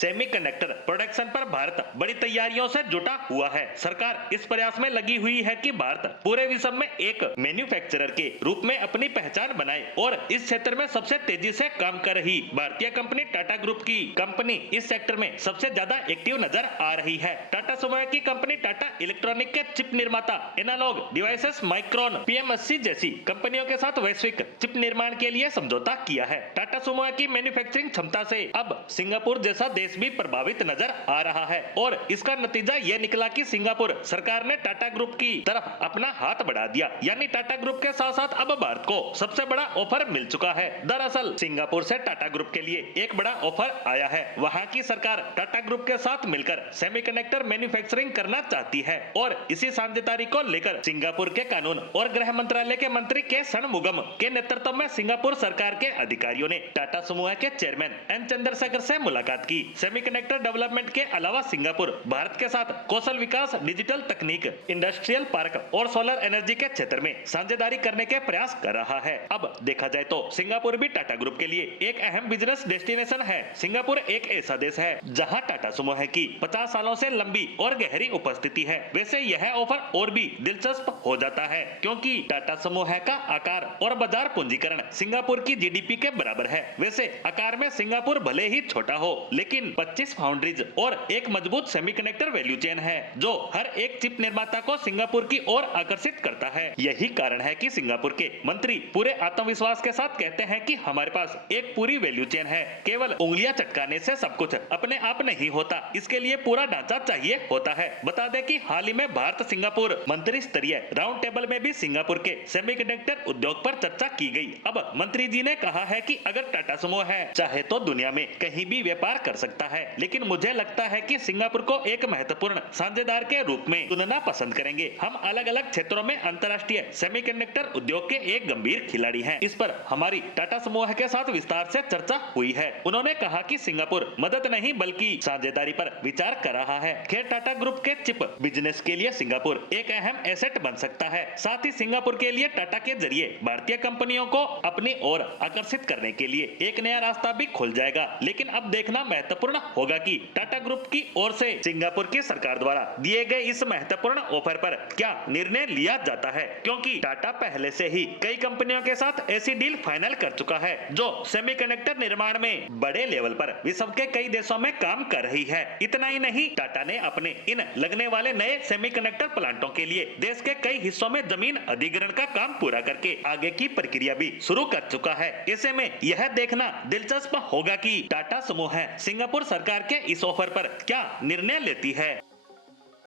Semiconductor production पर भारत बड़ी तैयारियों से जुटा हुआ है। सरकार इस प्रयास में लगी हुई है कि भारत पूरे विश्व में एक मैन्युफैक्चरर के रूप में अपनी पहचान बनाए और इस क्षेत्र में सबसे तेजी से काम कर रही भारतीय कंपनी टाटा ग्रुप की कंपनी इस सेक्टर में सबसे ज्यादा एक्टिव नजर आ रही है। टाटा समूह की कंपनी टाटा इलेक्ट्रॉनिक के चिप निर्माता एनालॉग डिवाइसेस, माइक्रोन, पीएमएससी जैसी कंपनियों के साथ वैश्विक चिप निर्माण के लिए समझौता किया है। टाटा समूह की मैन्युफैक्चरिंग क्षमता से अब सिंगापुर जैसा देश भी प्रभावित नजर आ रहा है और इसका नतीजा यह निकला कि सिंगापुर सरकार ने टाटा ग्रुप की तरफ अपना हाथ बढ़ा दिया। यानी टाटा ग्रुप के साथ साथ अब भारत को सबसे बड़ा ऑफर मिल चुका है। दरअसल सिंगापुर से टाटा ग्रुप के लिए एक बड़ा ऑफर आया है। वहां की सरकार टाटा ग्रुप के साथ मिलकर सेमीकंडक्टर मैन्युफैक्चरिंग करना चाहती है और इसी साझेदारी को लेकर सिंगापुर के कानून और गृह मंत्रालय के मंत्री के षणमुगम के नेतृत्व में सिंगापुर सरकार के अधिकारियों ने टाटा समूह के चेयरमैन एन चंद्रशेखर से मुलाकात की। सेमीकंडक्टर डेवलपमेंट के अलावा सिंगापुर भारत के साथ कौशल विकास, डिजिटल तकनीक, इंडस्ट्रियल पार्क और सोलर एनर्जी के क्षेत्र में साझेदारी करने के प्रयास कर रहा है। अब देखा जाए तो सिंगापुर भी टाटा ग्रुप के लिए एक अहम बिजनेस डेस्टिनेशन है। सिंगापुर एक ऐसा देश है जहां टाटा समूह की 50 सालों से लंबी और गहरी उपस्थिति है। वैसे यह ऑफर और भी दिलचस्प हो जाता है क्योंकि टाटा समूह का आकार और बाजार पूंजीकरण सिंगापुर की जीडीपी के बराबर है। वैसे आकार में सिंगापुर भले ही छोटा हो लेकिन 25 फाउंड्रीज और एक मजबूत सेमीकंडक्टर वैल्यू चेन है जो हर एक चिप निर्माता को सिंगापुर की ओर आकर्षित करता है। यही कारण है कि सिंगापुर के मंत्री पूरे आत्मविश्वास के साथ कहते हैं कि हमारे पास एक पूरी वैल्यू चेन है। केवल उंगलियां चटकाने से सब कुछ अपने आप नहीं होता, इसके लिए पूरा ढांचा चाहिए होता है। बता दें कि हाल ही में भारत सिंगापुर मंत्री स्तरीय राउंड टेबल में भी सिंगापुर के सेमीकंडक्टर उद्योग पर चर्चा की गई। अब मंत्री जी ने कहा है कि अगर टाटा समूह है चाहे तो दुनिया में कहीं भी व्यापार कर सकता है, लेकिन मुझे लगता है कि सिंगापुर को एक महत्वपूर्ण साझेदार के रूप में चुनना पसंद करेंगे। हम अलग अलग क्षेत्रों में अंतर्राष्ट्रीय सेमीकंडक्टर उद्योग के एक गंभीर खिलाड़ी हैं। इस पर हमारी टाटा समूह के साथ विस्तार से चर्चा हुई है। उन्होंने कहा कि सिंगापुर मदद नहीं बल्कि साझेदारी पर विचार कर रहा है। खैर, टाटा ग्रुप के चिप बिजनेस के लिए सिंगापुर एक अहम एसेट बन सकता है। साथ ही सिंगापुर के लिए टाटा के जरिए भारतीय कंपनियों को अपनी ओर आकर्षित करने के लिए एक नया रास्ता भी खुल जाएगा। लेकिन अब देखना महत्वपूर्ण होगा कि टाटा ग्रुप की ओर से सिंगापुर की सरकार द्वारा दिए गए इस महत्वपूर्ण ऑफर पर क्या निर्णय लिया जाता है, क्योंकि टाटा पहले से ही कई कंपनियों के साथ ऐसी डील फाइनल कर चुका है जो सेमीकंडक्टर निर्माण में बड़े लेवल पर विश्व के कई देशों में काम कर रही है। इतना ही नहीं, टाटा ने अपने इन लगने वाले नए सेमीकंडक्टर प्लांटों के लिए देश के कई हिस्सों में जमीन अधिग्रहण का काम पूरा करके आगे की प्रक्रिया भी शुरू कर चुका है। ऐसे में यह देखना दिलचस्प होगा कि टाटा समूह सिंगापुर सरकार के इस ऑफर पर क्या निर्णय लेती है।